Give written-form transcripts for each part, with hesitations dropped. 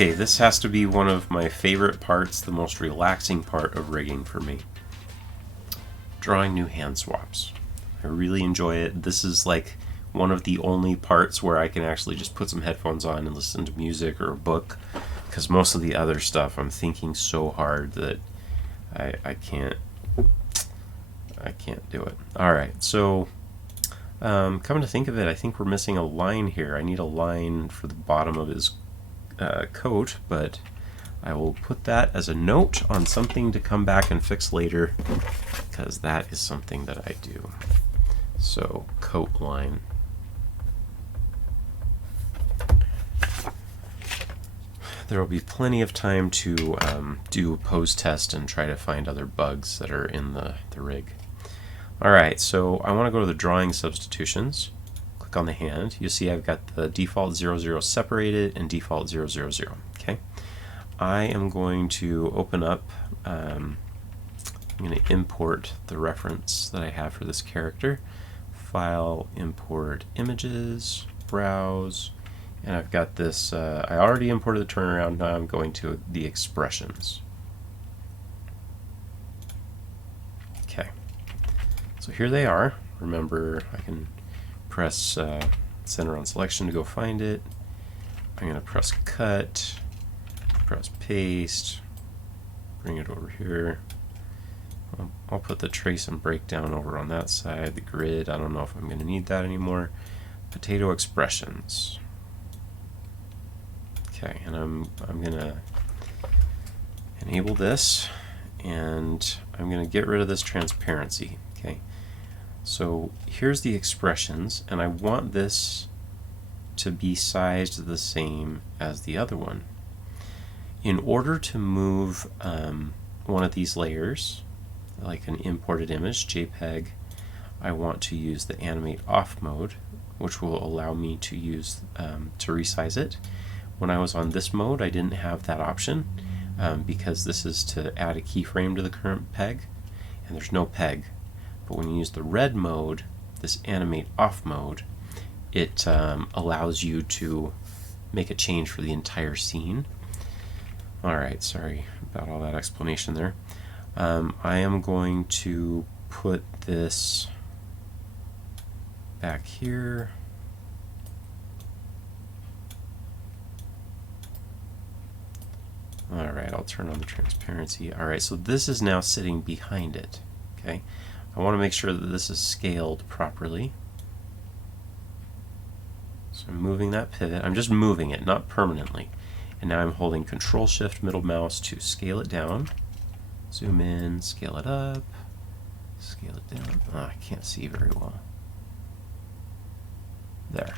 Okay, this has to be one of my favorite parts, the most relaxing part of rigging for me. Drawing new hand swaps. I really enjoy it. This is like one of the only parts where I can actually just put some headphones on and listen to music or a book, because most of the other stuff I'm thinking so hard that I can't do it. Alright, so coming to think of it, I think we're missing a line here. I need a line for the bottom of his coat, but I will put that as a note on something to come back and fix later, because that is something that I do. So, coat line. There will be plenty of time to do a pose test and try to find other bugs that are in the rig. Alright, so I want to go to the Drawing Substitutions. Click on the hand. You'll see I've got the default 00 separated and default 000. Okay. I am going to open up, I'm going to import the reference that I have for this character. File, import images, browse, and I've got this, I already imported the turnaround, now I'm going to the expressions. Okay, so here they are. Remember, I can press center on selection to go find it. I'm going to press cut, press paste, bring it over here. I'll put the trace and breakdown over on that side, the grid. I don't know if I'm going to need that anymore. Potato expressions. Okay, and I'm going to enable this, and I'm going to get rid of this transparency. Okay, so here's the expressions, and I want this to be sized the same as the other one. In order to move one of these layers, like an imported image, JPEG, I want to use the Animate Off mode, which will allow me to use to resize it. When I was on this mode, I didn't have that option because this is to add a keyframe to the current peg, and there's no peg. But when you use the red mode, this Animate Off mode, it allows you to make a change for the entire scene. Alright, sorry about all that explanation there. I am going to put this back here. Alright, I'll turn on the transparency. Alright, so this is now sitting behind it. Okay, I want to make sure that this is scaled properly. So I'm moving that pivot. I'm just moving it, not permanently. And now I'm holding Control-Shift middle mouse to scale it down. Zoom in, scale it up, scale it down. Oh, I can't see very well. There.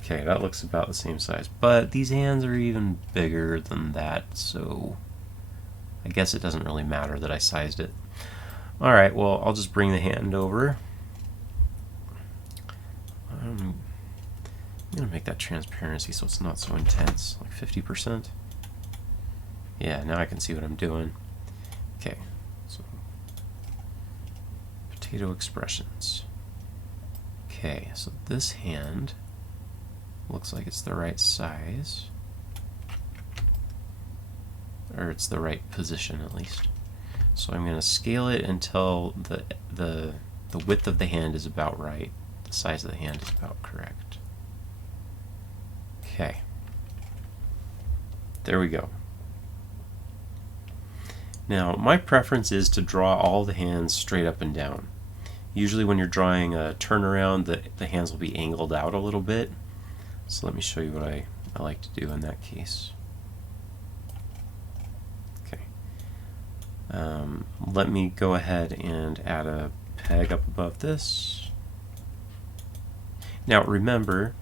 Okay, that looks about the same size, but these hands are even bigger than that, so I guess it doesn't really matter that I sized it. Alright, well, I'll just bring the hand over. I'm going to make that transparency so it's not so intense, like 50%. Yeah, now I can see what I'm doing. Okay, so potato expressions. Okay, so this hand looks like it's the right size, or it's the right position at least. So I'm going to scale it until the width of the hand is about right, the size of the hand is about correct. Okay, there we go. Now, my preference is to draw all the hands straight up and down. Usually when you're drawing a turnaround, the hands will be angled out a little bit. So let me show you what I like to do in that case. Okay. Let me go ahead and add a peg up above this. Now remember,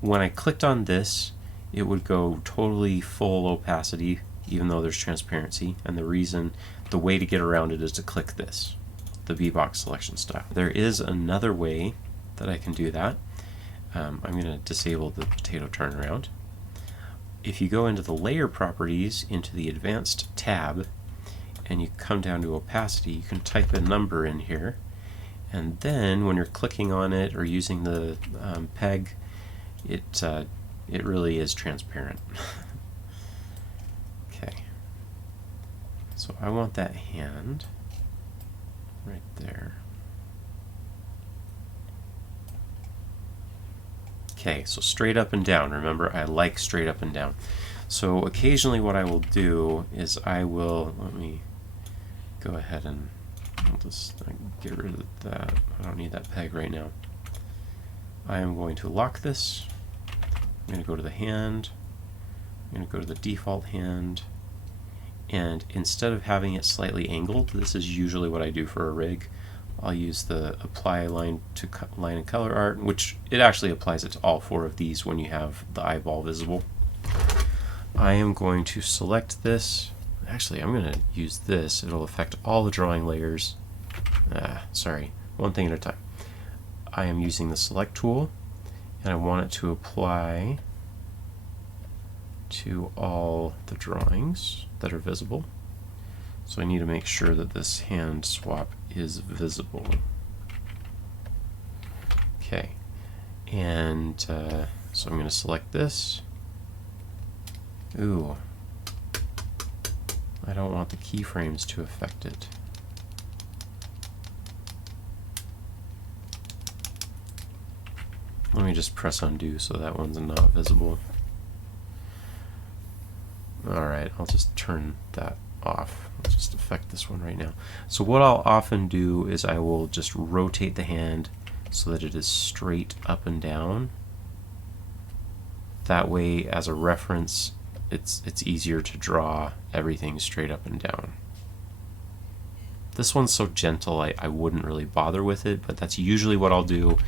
when I clicked on this, it would go totally full opacity, even though there's transparency, and the way to get around it is to click this, the V-Box selection style. There is another way that I can do that. I'm going to disable the potato turnaround. If you go into the layer properties, into the advanced tab, and you come down to opacity, you can type a number in here, and then when you're clicking on it or using the peg, it really is transparent. So I want that hand right there. Okay, so straight up and down. Remember, I like straight up and down. So occasionally what I will do is let me go ahead and I'll just get rid of that. I don't need that peg right now. I am going to lock this. I'm going to go to the hand. I'm going to go to the default hand. And instead of having it slightly angled, this is usually what I do for a rig. I'll use the apply line and color art, which it actually applies it to all four of these when you have the eyeball visible. I am going to select this. Actually, I'm going to use this. It'll affect all the drawing layers. Sorry, one thing at a time. I am using the select tool, and I want it to apply to all the drawings that are visible. So I need to make sure that this hand swap is visible. Okay, and so I'm going to select this. Ooh, I don't want the keyframes to affect it. Let me just press undo so that one's not visible. Alright, I'll just turn that off. I'll just affect this one right now. So what I'll often do is I will just rotate the hand so that it is straight up and down. That way, as a reference, it's easier to draw everything straight up and down. This one's so gentle I wouldn't really bother with it, but that's usually what I'll do.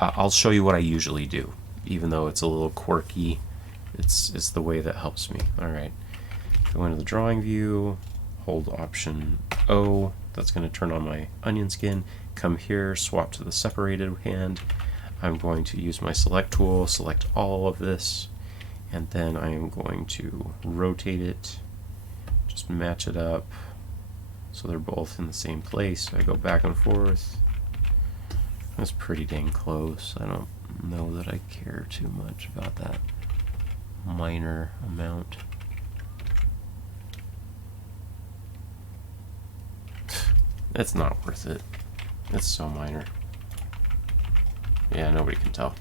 I'll show you what I usually do, even though it's a little quirky. It's the way that helps me. Alright, go into the drawing view, hold Option O, that's going to turn on my onion skin. Come here, swap to the separated hand. I'm going to use my select tool, select all of this, and then I am going to rotate it, just match it up so they're both in the same place. I go back and forth. That's pretty dang close. I don't know that I care too much about that minor amount. It's not worth it. It's so minor. Yeah, nobody can tell.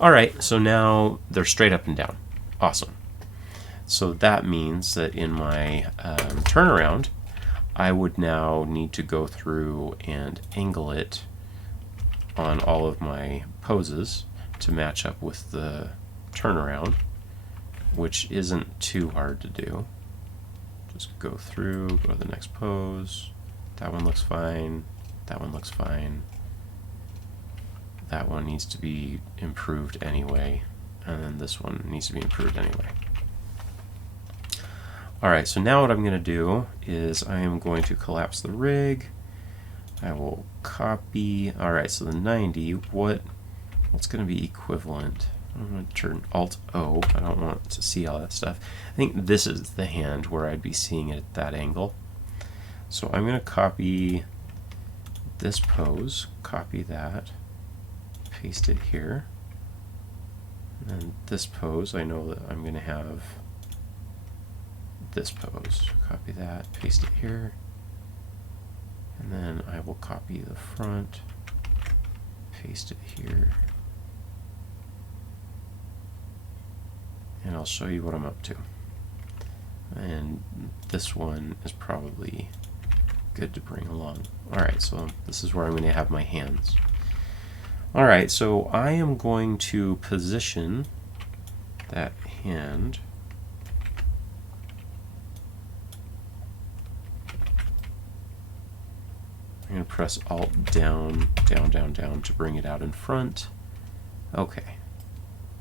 Alright, so now they're straight up and down. Awesome. So that means that in my turnaround, I would now need to go through and angle it on all of my poses to match up with the turnaround, which isn't too hard to do. Just go through, go to the next pose. That one looks fine. That one looks fine. That one needs to be improved anyway. And then this one needs to be improved anyway. Alright, so now what I'm going to do is I am going to collapse the rig. I will copy. Alright, so the 90, what's going to be equivalent? I'm going to turn Alt-O. I don't want to see all that stuff. I think this is the hand where I'd be seeing it at that angle. So I'm going to copy this pose, copy that, paste it here. And then this pose, I know that I'm going to have this pose. Copy that, paste it here. And then I will copy the front, paste it here. And I'll show you what I'm up to. And this one is probably good to bring along. Alright, so this is where I'm going to have my hands. Alright, so I am going to position that hand I'm going to press Alt down, down, down, down to bring it out in front. Okay.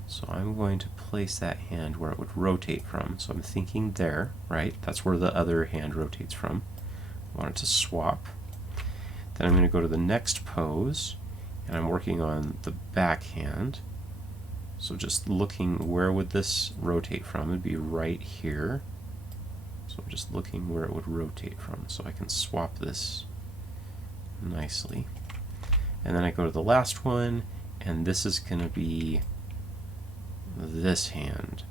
So I'm going to place that hand where it would rotate from. So I'm thinking there, right? That's where the other hand rotates from. I want it to swap. Then I'm going to go to the next pose, and I'm working on the back hand. So just looking, where would this rotate from? It would be right here. So I'm just looking where it would rotate from, so I can swap this nicely. And then I go to the last one, and this is going to be this hand.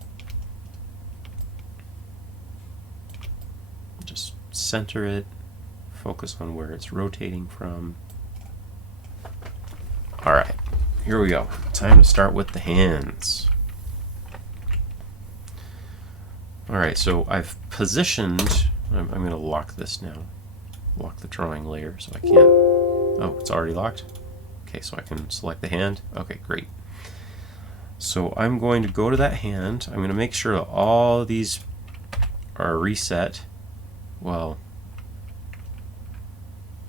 Just center it, focus on where it's rotating from. Alright, here we go. Time to start with the hands. Alright, so I've positioned, I'm going to lock this now. Lock the drawing layer so I can't. Oh, it's already locked? Okay, so I can select the hand. Okay, great. So I'm going to go to that hand. I'm going to make sure that all of these are reset. Well,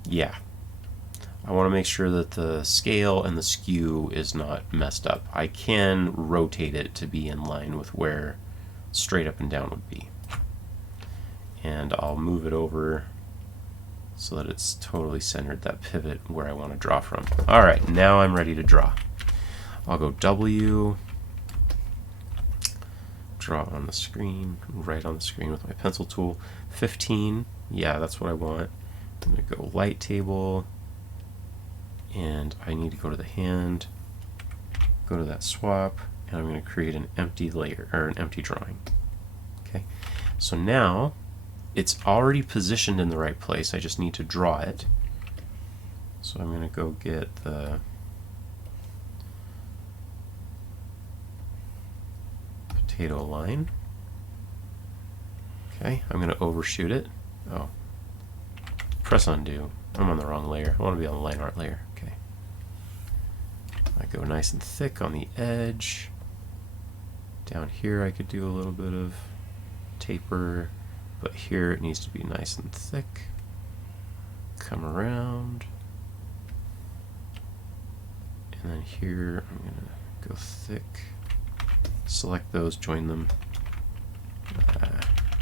yeah. I want to make sure that the scale and the skew is not messed up. I can rotate it to be in line with where straight up and down would be. And I'll move it over so that it's totally centered, that pivot where I want to draw from. Alright, now I'm ready to draw. I'll go W, draw on the screen, right on the screen with my pencil tool. 15, yeah, that's what I want. I'm going to go light table, and I need to go to the hand, go to that swap, and I'm going to create an empty layer, or an empty drawing. Okay, so now it's already positioned in the right place. I just need to draw it. So I'm going to go get the potato line. Okay, I'm going to overshoot it. Oh, press undo. I'm on the wrong layer. I want to be on the line art layer. Okay. I go nice and thick on the edge. Down here I could do a little bit of taper, but here it needs to be nice and thick. Come around. And then here I'm going to go thick. Select those, join them.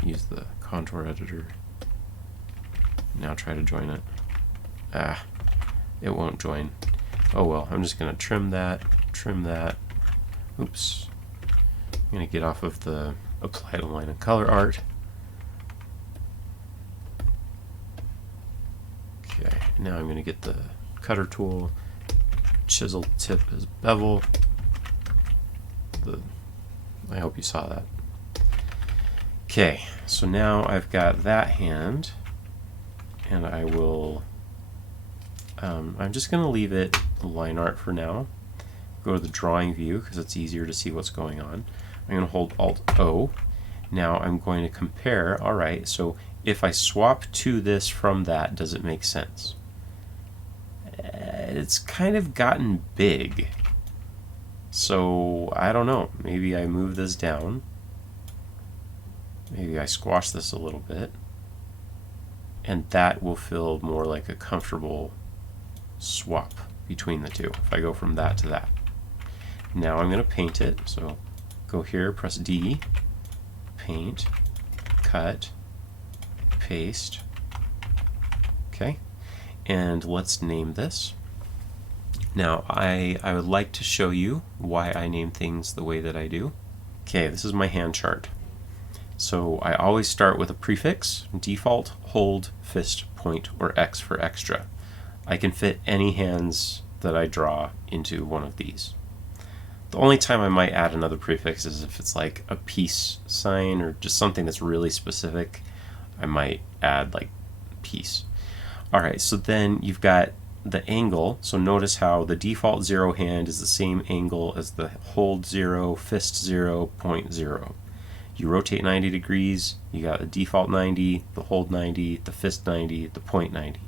Use the contour editor. Now try to join it. It won't join. Oh well, I'm just going to trim that, trim that. Oops. I'm going to get off of the apply to line and color art. Okay, now I'm going to get the cutter tool, chisel tip as bevel. I hope you saw that. Okay, so now I've got that hand, and I will, I'm just going to leave it line art for now. Go to the drawing view because it's easier to see what's going on. I'm going to hold Alt-O. Now I'm going to compare. Alright, so if I swap to this from that, does it make sense? It's kind of gotten big. So I don't know. Maybe I move this down. Maybe I squash this a little bit. And that will feel more like a comfortable swap between the two if I go from that to that. Now I'm going to paint it. So go here, press D, paint, cut, paste. Okay, and let's name this. Now I would like to show you why I name things the way that I do. Okay, this is my hand chart. So I always start with a prefix, default, hold, fist, point, or X for extra. I can fit any hands that I draw into one of these. The only time I might add another prefix is if it's like a peace sign or just something that's really specific. I might add like peace. Alright, so then you've got the angle. So notice how the default 0 hand is the same angle as the hold 0, fist 0, point 0. You rotate 90 degrees, you got the default 90, the hold 90, the fist 90, the point 90.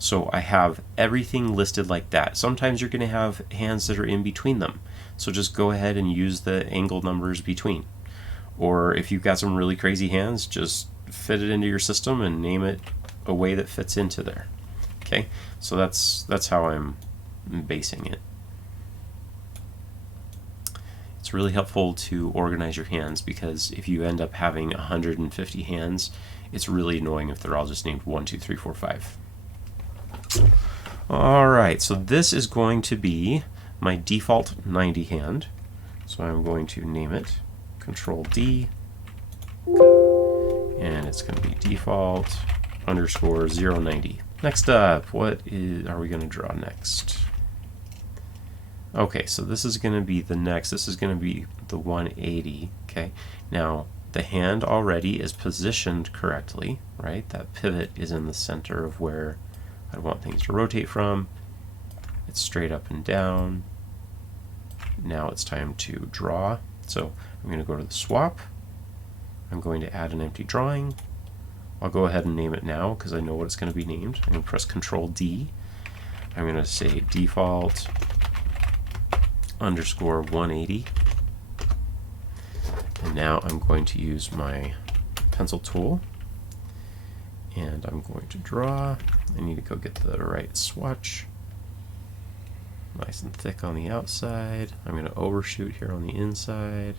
So I have everything listed like that. Sometimes you're going to have hands that are in between them. So just go ahead and use the angle numbers between. Or if you've got some really crazy hands, just fit it into your system and name it a way that fits into there. Okay, so that's how I'm basing it. It's really helpful to organize your hands because if you end up having 150 hands, it's really annoying if they're all just named 1, 2, 3, 4, 5. Alright, so this is going to be my default 90 hand. So I'm going to name it Control D, and it's going to be default underscore 090. Next up, what are we going to draw next? Okay, so this is going to be the next. This is going to be the 180. Okay, now the hand already is positioned correctly, right? That pivot is in the center of where I want things to rotate from. It's straight up and down. Now it's time to draw. So I'm going to go to the swap. I'm going to add an empty drawing. I'll go ahead and name it now because I know what it's going to be named. I'm going to press Control D. I'm going to say default underscore 180. And now I'm going to use my pencil tool and I'm going to draw. I need to go get the right swatch. Nice and thick on the outside. I'm going to overshoot here on the inside.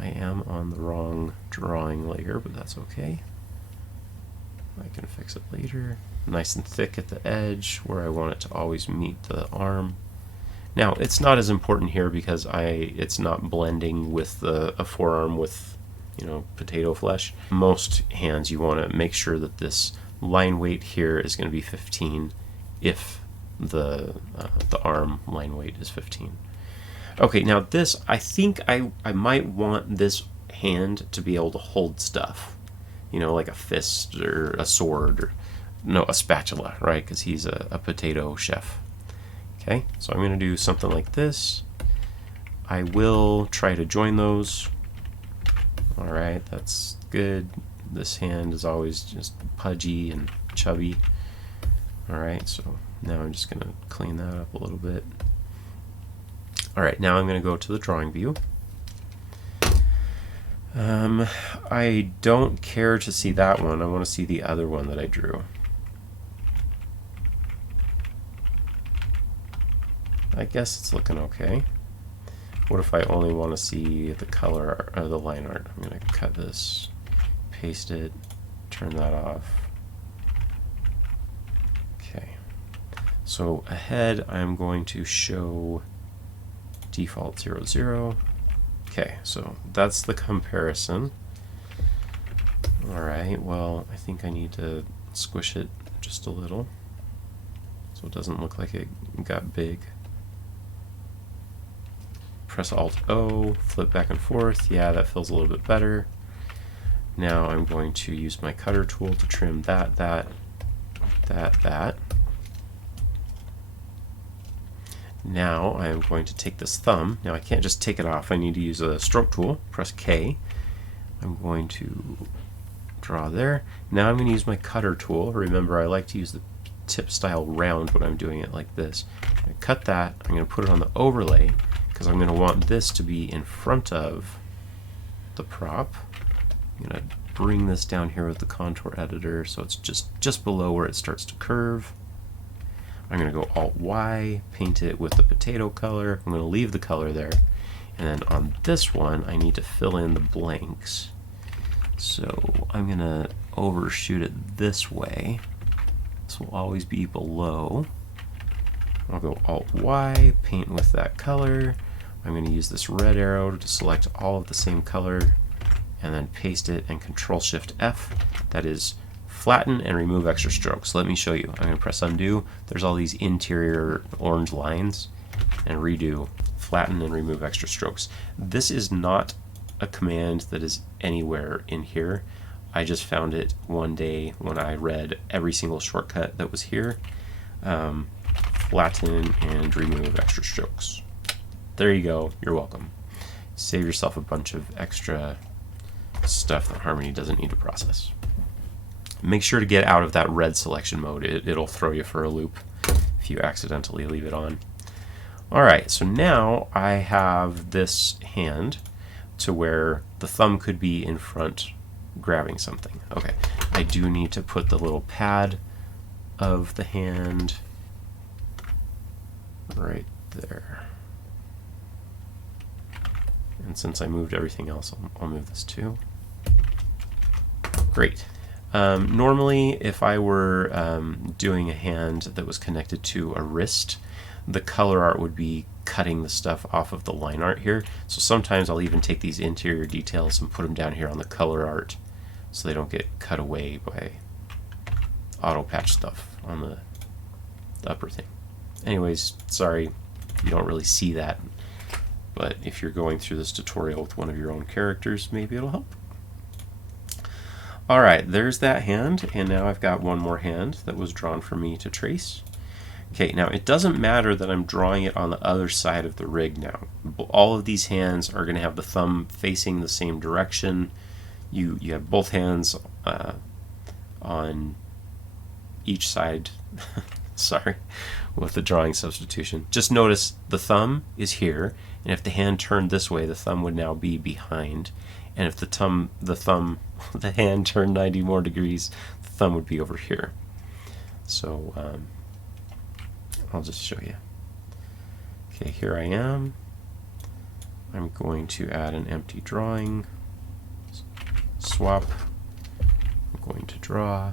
I am on the wrong drawing layer, but that's okay. I can fix it later. Nice and thick at the edge where I want it to always meet the arm. Now, it's not as important here because it's not blending with a forearm with, potato flesh. Most hands, you want to make sure that this line weight here is going to be 15 if the arm line weight is 15. Okay, now this, I think I might want this hand to be able to hold stuff, like a fist or a sword or, no, a spatula, right? Because he's a potato chef. Okay, so I'm going to do something like this. I will try to join those. All right, that's good. This hand is always just pudgy and chubby. All right, so now I'm just going to clean that up a little bit. All right, now I'm going to go to the drawing view. I don't care to see that one. I want to see the other one that I drew. I guess it's looking okay. What if I only want to see the color or the line art? I'm going to cut this, paste it, turn that off. Okay. So ahead, I'm going to show default 0, 0. Okay, so that's the comparison. All right, well, I think I need to squish it just a little so it doesn't look like it got big. Press Alt-O, flip back and forth. Yeah, that feels a little bit better. Now I'm going to use my cutter tool to trim that. Now I am going to take this thumb. Now I can't just take it off. I need to use a stroke tool. Press K. I'm going to draw there. Now I'm going to use my cutter tool. Remember, I like to use the tip style round when I'm doing it like this. I'm going to cut that. I'm going to put it on the overlay because I'm going to want this to be in front of the prop. I'm going to bring this down here with the contour editor so it's just below where it starts to curve. I'm going to go Alt-Y, paint it with the potato color. I'm going to leave the color there. And then on this one, I need to fill in the blanks. So I'm going to overshoot it this way. This will always be below. I'll go Alt-Y, paint with that color. I'm going to use this red arrow to select all of the same color and then paste it and Control-Shift-F. That is flatten and remove extra strokes. Let me show you. I'm going to press undo. There's all these interior orange lines, and redo, flatten and remove extra strokes. This is not a command that is anywhere in here. I just found it one day when I read every single shortcut that was here. Flatten and remove extra strokes. There you go. You're welcome. Save yourself a bunch of extra stuff that Harmony doesn't need to process. Make sure to get out of that red selection mode. It'll throw you for a loop if you accidentally leave it on. All right, so now I have this hand to where the thumb could be in front grabbing something. Okay, I do need to put the little pad of the hand right there. And since I moved everything else, I'll move this too. Great. Normally, if I were doing a hand that was connected to a wrist, the color art would be cutting the stuff off of the line art here. So sometimes I'll even take these interior details and put them down here on the color art so they don't get cut away by auto patch stuff on the upper thing. Anyways, sorry, you don't really see that, but if you're going through this tutorial with one of your own characters, maybe it'll help. All right, there's that hand, and now I've got one more hand that was drawn for me to trace. Okay, now it doesn't matter that I'm drawing it on the other side of the rig now. All of these hands are going to have the thumb facing the same direction. You have both hands on each side, sorry, with the drawing substitution. Just notice the thumb is here, and if the hand turned this way, the thumb would now be behind. And if the hand turned 90 more degrees, the thumb would be over here. So I'll just show you. Okay, here I am. I'm going to add an empty drawing. Swap. I'm going to draw.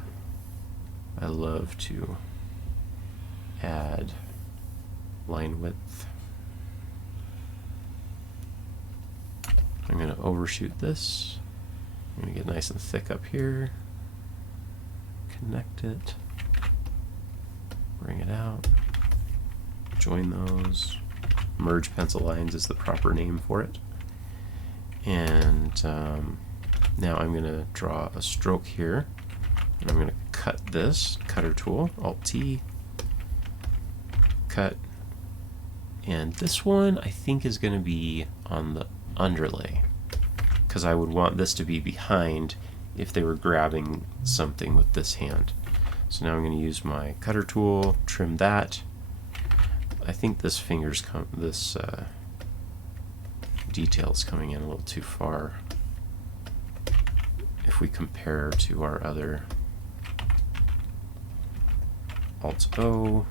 I love to add line width. I'm going to overshoot this. I'm going to get nice and thick up here. Connect it. Bring it out. Join those. Merge pencil lines is the proper name for it. And now I'm going to draw a stroke here. And I'm going to cut this, cutter tool, Alt-T, cut. And this one I think is going to be on the underlay, because I would want this to be behind if they were grabbing something with this hand. So now I'm going to use my cutter tool, trim that. I think this detail's coming in a little too far if we compare to our other. Alt-O.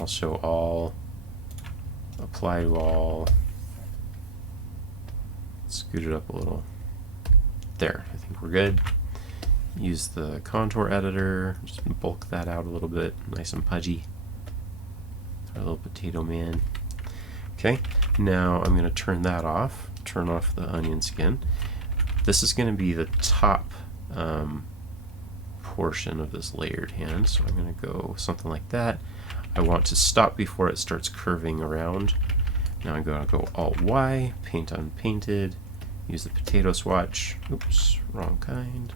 I'll show all, apply to all, scoot it up a little. There, I think we're good. Use the contour editor, just bulk that out a little bit, nice and pudgy. Our little potato man. Okay, now I'm going to turn that off, turn off the onion skin. This is going to be the top portion of this layered hand, so I'm going to go something like that. I want to stop before it starts curving around. Now I'm going to go Alt-Y, paint unpainted, use the potato swatch. Oops, wrong kind.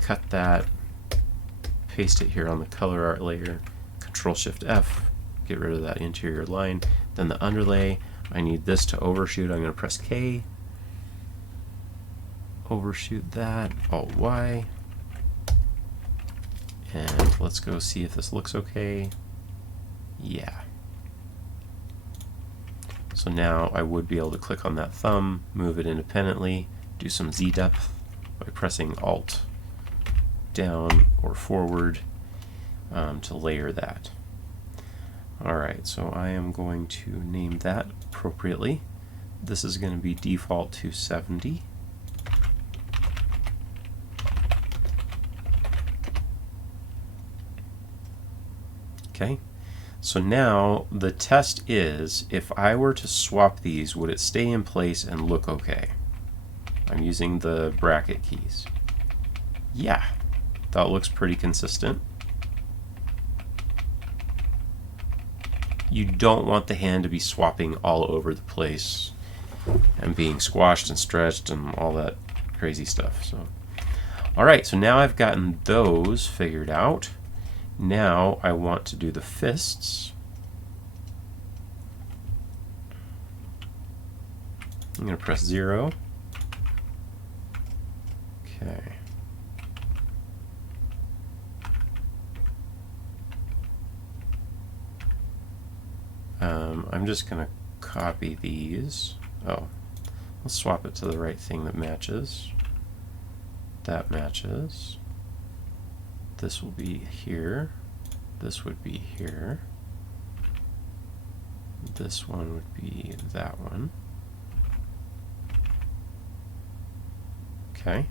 Cut that, paste it here on the color art layer, Control-Shift-F, get rid of that interior line. Then the underlay, I need this to overshoot. I'm going to press K, overshoot that, Alt-Y, and let's go see if this looks okay. Yeah. So now I would be able to click on that thumb, move it independently, do some Z depth by pressing Alt down or forward to layer that. Alright, so I am going to name that appropriately. This is going to be default 270. Okay, so now the test is, if I were to swap these, would it stay in place and look okay? I'm using the bracket keys. Yeah, that looks pretty consistent. You don't want the hand to be swapping all over the place and being squashed and stretched and all that crazy stuff. So, all right, so now I've gotten those figured out. Now I want to do the fists. I'm going to press 0. Okay. I'm just going to copy these. Oh, let's swap it to the right thing that matches. That matches. This will be here. This would be here. This one would be that one. Okay.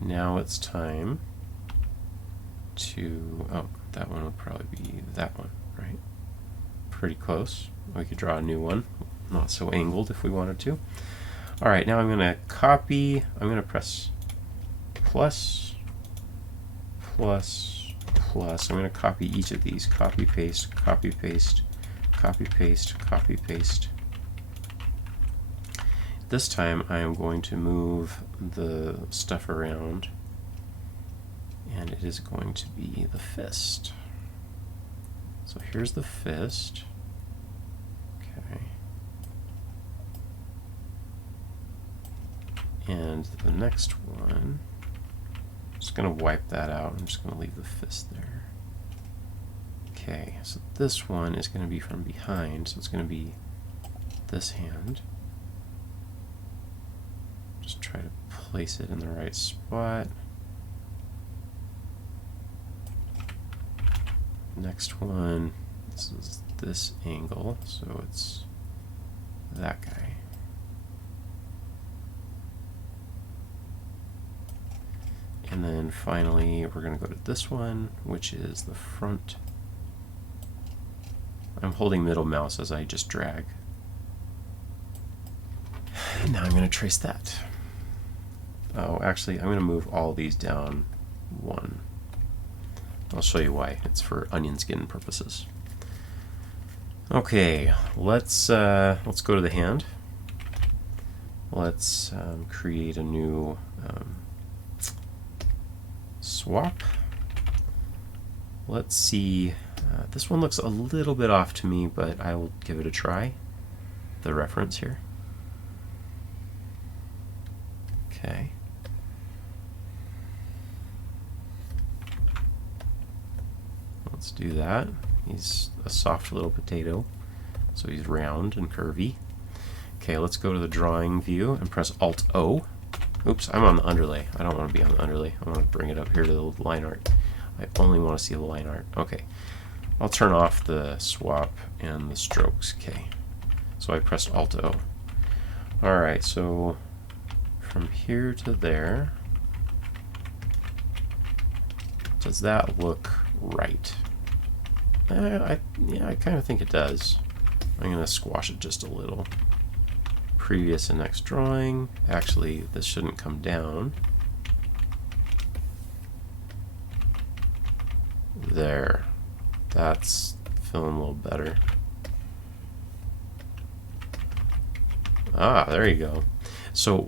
Now it's time to, oh, that one would probably be that one, right? Pretty close. We could draw a new one, not so angled if we wanted to. All right, now I'm going to copy, I'm going to press plus, plus, plus. I'm going to copy each of these. Copy, paste, copy, paste, copy, paste, copy, paste. This time I am going to move the stuff around, and it is going to be the fist. So here's the fist. Okay. And the next one, I'm just going to wipe that out. I'm just going to leave the fist there. Okay, so this one is going to be from behind, so it's going to be this hand. Just try to place it in the right spot. Next one, this is this angle, so it's that guy. And then finally, we're going to go to this one, which is the front. I'm holding middle mouse as I just drag. And now I'm going to trace that. Oh, actually, I'm going to move all these down one. I'll show you why. It's for onion skin purposes. Okay, let's go to the hand. Let's create a new swap. Let's see. This one looks a little bit off to me, but I will give it a try. The reference here. Okay. Let's do that. He's a soft little potato, so he's round and curvy. Okay, let's go to the drawing view and press Alt-O. Oops, I'm on the underlay. I don't want to be on the underlay. I want to bring it up here to the line art. I only want to see the line art. Okay, I'll turn off the swap and the strokes. Okay, so I pressed Alt-O. Alright, so from here to there, does that look right? Yeah, I kind of think it does. I'm going to squash it just a little. Previous and next drawing. Actually, this shouldn't come down. There. That's feeling a little better. Ah, there you go. So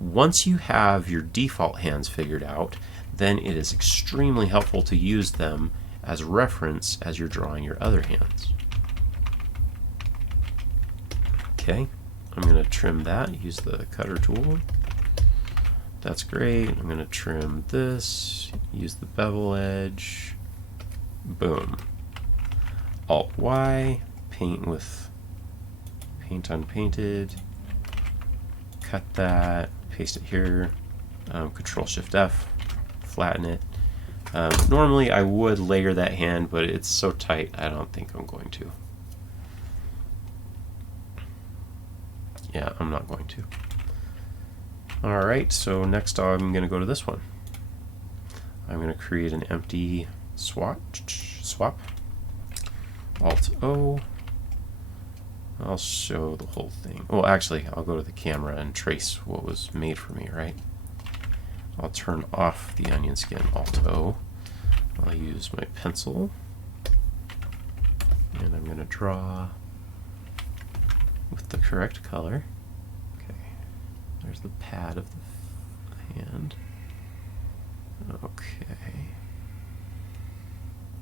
once you have your default hands figured out, then it is extremely helpful to use them as reference as you're drawing your other hands. Okay, I'm going to trim that, use the cutter tool. That's great. I'm going to trim this, use the bevel edge. Boom. Alt-Y, paint with paint unpainted. Cut that, paste it here. Control-Shift-F, flatten it. Normally I would layer that hand, but it's so tight I don't think I'm going to. Yeah, I'm not going to. Alright, so next I'm going to go to this one. I'm going to create an empty swap. Alt-O. I'll show the whole thing. Well, actually, I'll go to the camera and trace what was made for me, right? I'll turn off the onion skin, Alt-O. I'll use my pencil. And I'm going to draw with the correct color. Okay, there's the pad of the hand. Okay.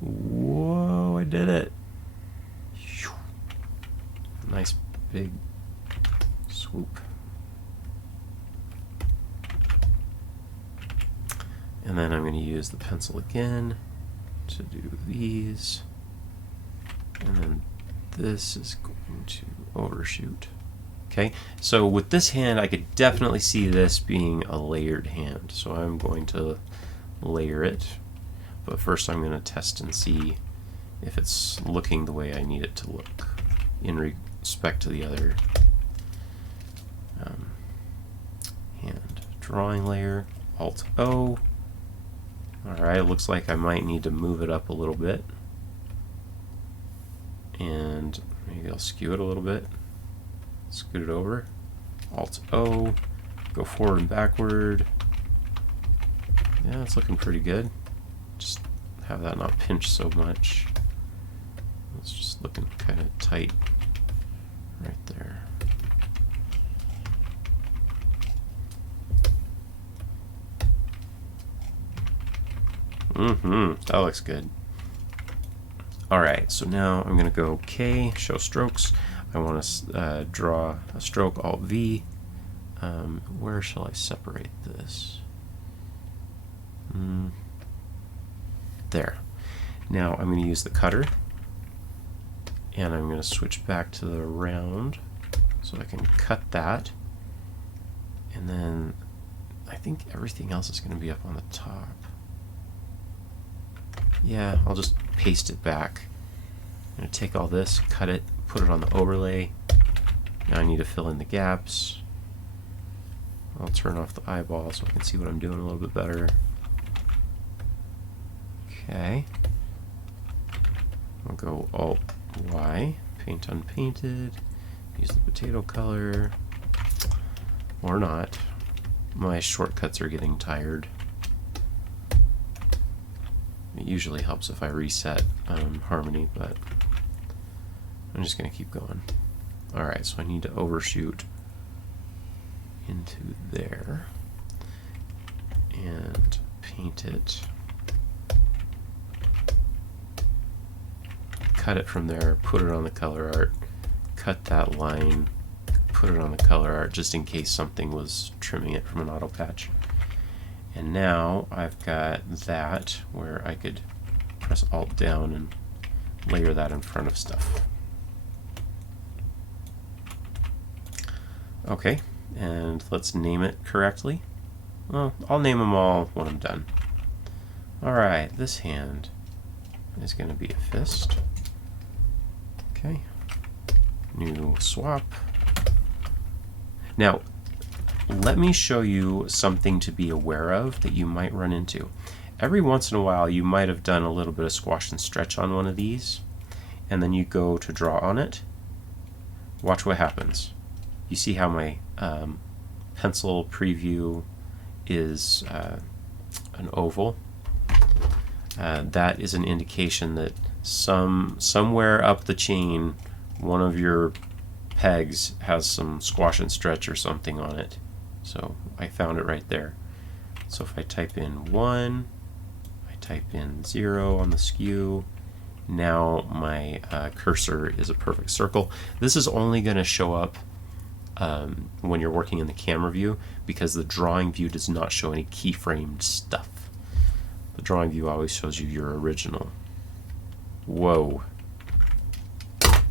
Whoa, I did it! Nice big swoop. And then I'm going to use the pencil again to do these. And then this is going to overshoot. Okay, so with this hand, I could definitely see this being a layered hand. So I'm going to layer it. But first I'm going to test and see if it's looking the way I need it to look in respect to the other hand. Drawing layer, Alt-O. Alright, it looks like I might need to move it up a little bit. And maybe I'll skew it a little bit. Scoot it over. Alt-O. Go forward and backward. Yeah, it's looking pretty good. just have that not pinch so much. It's just looking kind of tight right there. That looks good. Alright, so now I'm going to go K, show strokes. I want to draw a stroke, Alt V. Where shall I separate this? There. Now I'm going to use the cutter, and I'm going to switch back to the round so I can cut that. And then I think everything else is going to be up on the top. Yeah, I'll just paste it back. I'm going to take all this, cut it, put it on the overlay. Now I need to fill in the gaps. I'll turn off the eyeball so I can see what I'm doing a little bit better. Okay. I'll go Alt Y, paint unpainted, use the potato color, or not. My shortcuts are getting tired. It usually helps if I reset harmony, but I'm just going to keep going. Alright, so I need to overshoot into there and paint it. Cut it from there, put it on the color art, cut that line, put it on the color art just in case something was trimming it from an auto patch. And now I've got that where I could press Alt down and layer that in front of stuff. Okay, and let's name it correctly. Well, I'll name them all when I'm done. Alright, this hand is going to be a fist. Okay, new swap. Now, let me show you something to be aware of that you might run into. Every once in a while you might have done a little bit of squash and stretch on one of these, and then you go to draw on it. Watch what happens. You see how my pencil preview is an oval? That is an indication that somewhere up the chain one of your pegs has some squash and stretch or something on it. So I found it right there. So if I type in 1, I type in 0 on the skew, now my cursor is a perfect circle. This is only going to show up when you're working in the camera view because the drawing view does not show any keyframed stuff. The drawing view always shows you your original. Whoa.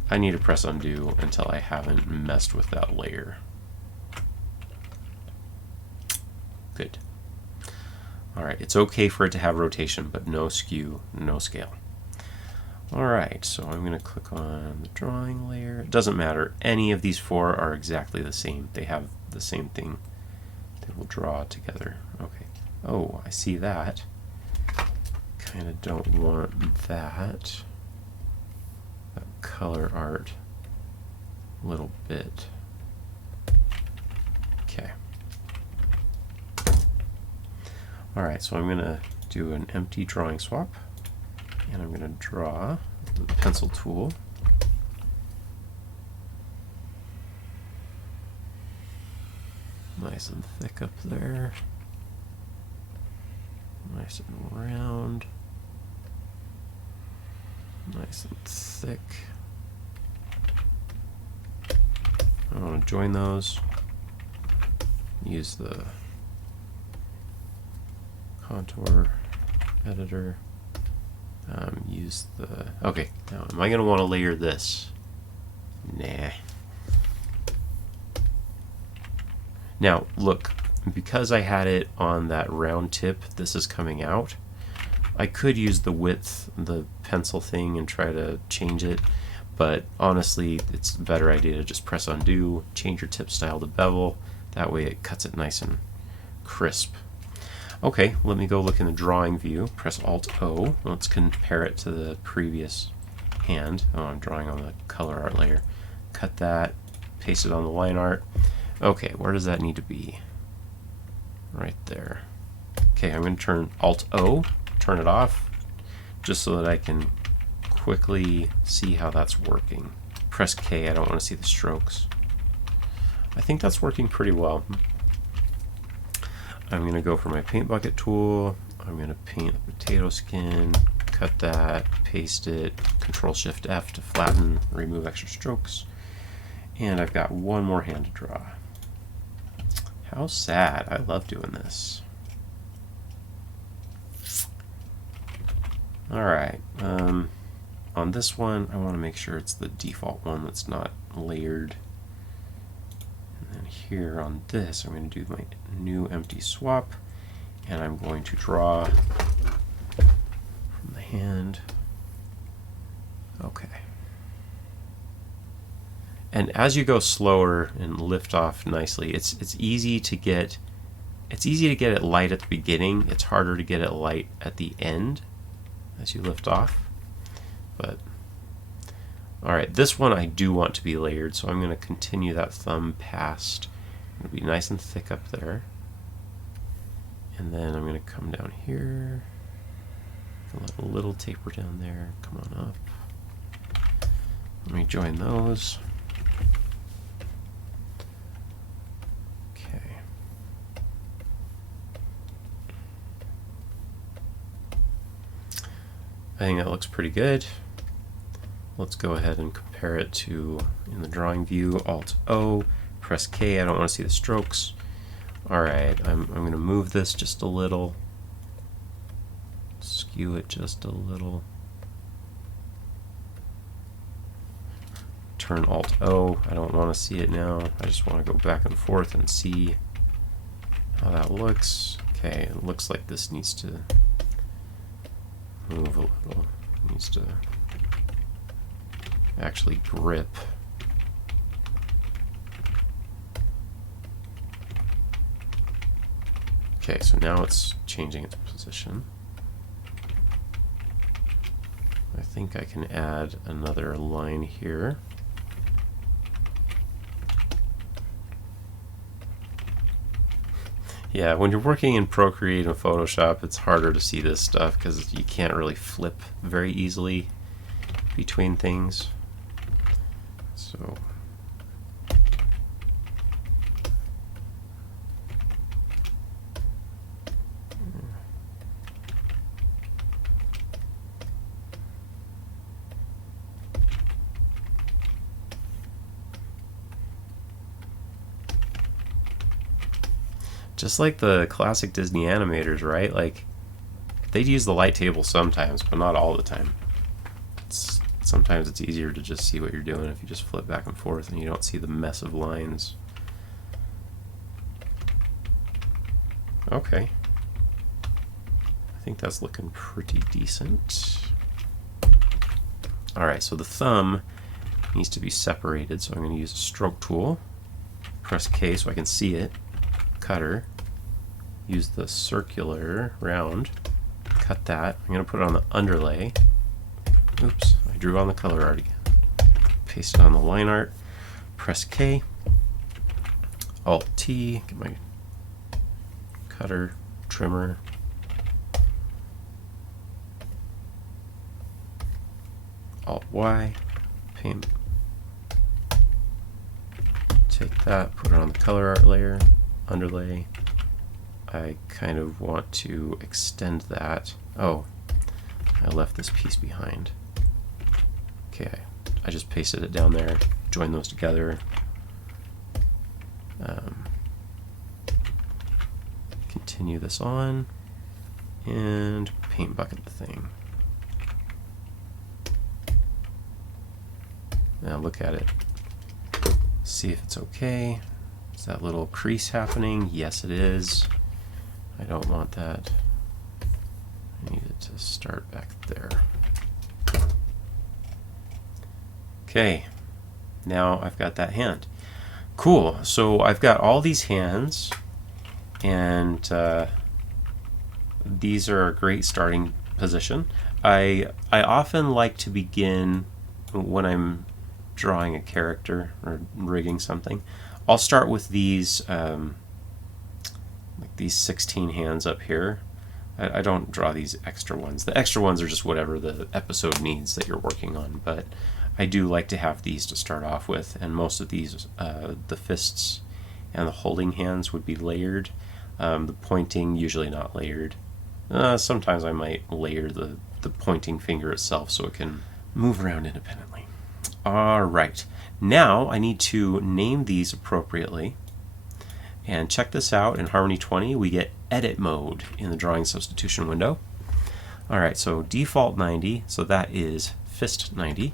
I need to press undo until I haven't messed with that layer. Good. Alright, it's okay for it to have rotation, but no skew, no scale. Alright, so I'm going to click on the drawing layer. It doesn't matter. Any of these four are exactly the same. They have the same thing. They will draw together. Okay. Oh, I see that. Kind of don't want that. That color art a little bit. Okay. Alright, so I'm going to do an empty drawing swap, and I'm going to draw with the pencil tool. Nice and thick up there. Nice and round. Nice and thick. I want to join those. Use the contour editor. Use the... Okay, now am I going to want to layer this? Nah. Now, look, because I had it on that round tip, this is coming out. I could use the width, the pencil thing, and try to change it, but honestly, it's a better idea to just press undo, change your tip style to bevel. That way it cuts it nice and crisp. Okay, let me go look in the drawing view. Press Alt-O. Let's compare it to the previous hand. Oh, I'm drawing on the color art layer. Cut that, paste it on the line art. Okay, where does that need to be? Right there. Okay, I'm going to turn Alt-O, turn it off, just so that I can quickly see how that's working. Press K, I don't want to see the strokes. I think that's working pretty well. I'm going to go for my paint bucket tool. I'm going to paint the potato skin, cut that, paste it, Control-Shift-F to flatten, remove extra strokes. And I've got one more hand to draw. How sad. I love doing this. Alright, on this one I want to make sure it's the default one that's not layered. And then here on this I'm going to do my new empty swap, and I'm going to draw from the hand. Okay. And as you go slower and lift off nicely, it's easy to get it light at the beginning. It's harder to get it light at the end as you lift off. But all right, this one I do want to be layered, so I'm going to continue that thumb past. It'll be nice and thick up there. And then I'm going to come down here. Let a little taper down there. Come on up. Let me join those. I think that looks pretty good. Let's go ahead and compare it to, in the drawing view, Alt-O, press K, I don't want to see the strokes. Alright, I'm going to move this just a little, skew it just a little, turn Alt-O, I don't want to see it now, I just want to go back and forth and see how that looks. Okay, it looks like this needs to move a little. It needs to actually grip. Okay, so now it's changing its position. I think I can add another line here. Yeah, when you're working in Procreate and Photoshop, it's harder to see this stuff because you can't really flip very easily between things. So just like the classic Disney animators, right? Like, they'd use the light table sometimes, but not all the time. Sometimes it's easier to just see what you're doing if you just flip back and forth and you don't see the mess of lines. Okay. I think that's looking pretty decent. Alright, so the thumb needs to be separated, so I'm going to use a stroke tool. Press K so I can see it. Cutter. Use the circular round. Cut that. I'm going to put it on the underlay. Oops, I drew on the color art again. Paste it on the line art. Press K. Alt T. Get my cutter, trimmer. Alt Y. Paint. Take that, put it on the color art layer. Underlay. I kind of want to extend that. Oh, I left this piece behind. Okay, I just pasted it down there, join those together. Continue this on, and paint bucket the thing. Now look at it. See if it's okay. Is that little crease happening? Yes, it is. I don't want that. I need it to start back there. Okay, now I've got that hand. Cool, so I've got all these hands, and these are a great starting position. I often like to begin when I'm drawing a character or rigging something. I'll start with these like these 16 hands up here. I don't draw these extra ones. The extra ones are just whatever the episode needs that you're working on, but I do like to have these to start off with, and most of these, the fists and the holding hands would be layered. The pointing, usually not layered. Sometimes I might layer the pointing finger itself so it can move around independently. Alright, now I need to name these appropriately. And check this out, in Harmony 20 we get edit mode in the drawing substitution window. Alright, so default 90, so that is fist 90.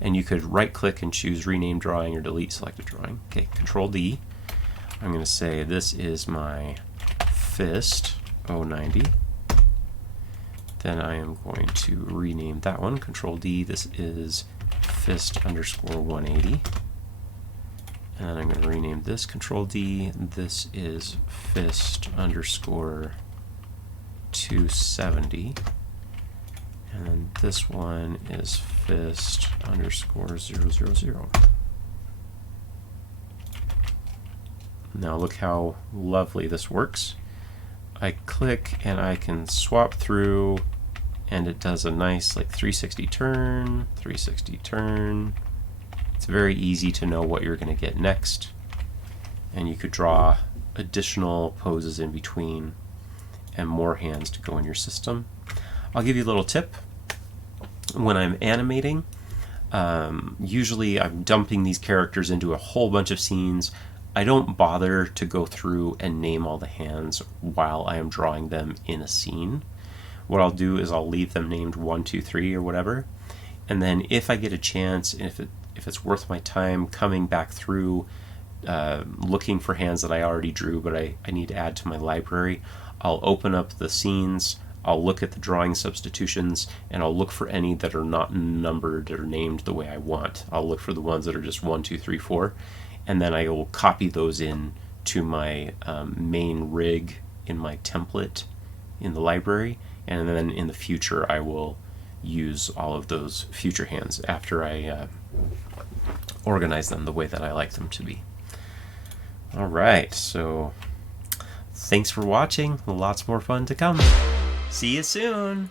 And you could right click and choose rename drawing or delete selected drawing. Okay, Control D. I'm going to say this is my fist 090. Then I am going to rename that one, Control D. This is fist underscore 180. And then I'm going to rename this Control D. This is fist underscore 270. And then this one is fist underscore 000. Now look how lovely this works. I click and I can swap through, and it does a nice like 360 turn, 360 turn. It's very easy to know what you're going to get next, and you could draw additional poses in between and more hands to go in your system. I'll give you a little tip. When I'm animating, usually I'm dumping these characters into a whole bunch of scenes. I don't bother to go through and name all the hands while I am drawing them in a scene. What I'll do is I'll leave them named 1, 2, 3 or whatever, and then if I get a chance, if it's worth my time coming back through looking for hands that I already drew but I need to add to my library, I'll open up the scenes, I'll look at the drawing substitutions, and I'll look for any that are not numbered or named the way I want. I'll look for the ones that are just 1, 2, 3, 4, and then I will copy those in to my main rig in my template in the library, and then in the future I will use all of those future hands after I organize them the way that I like them to be. Alright, so thanks for watching. Lots more fun to come. See you soon!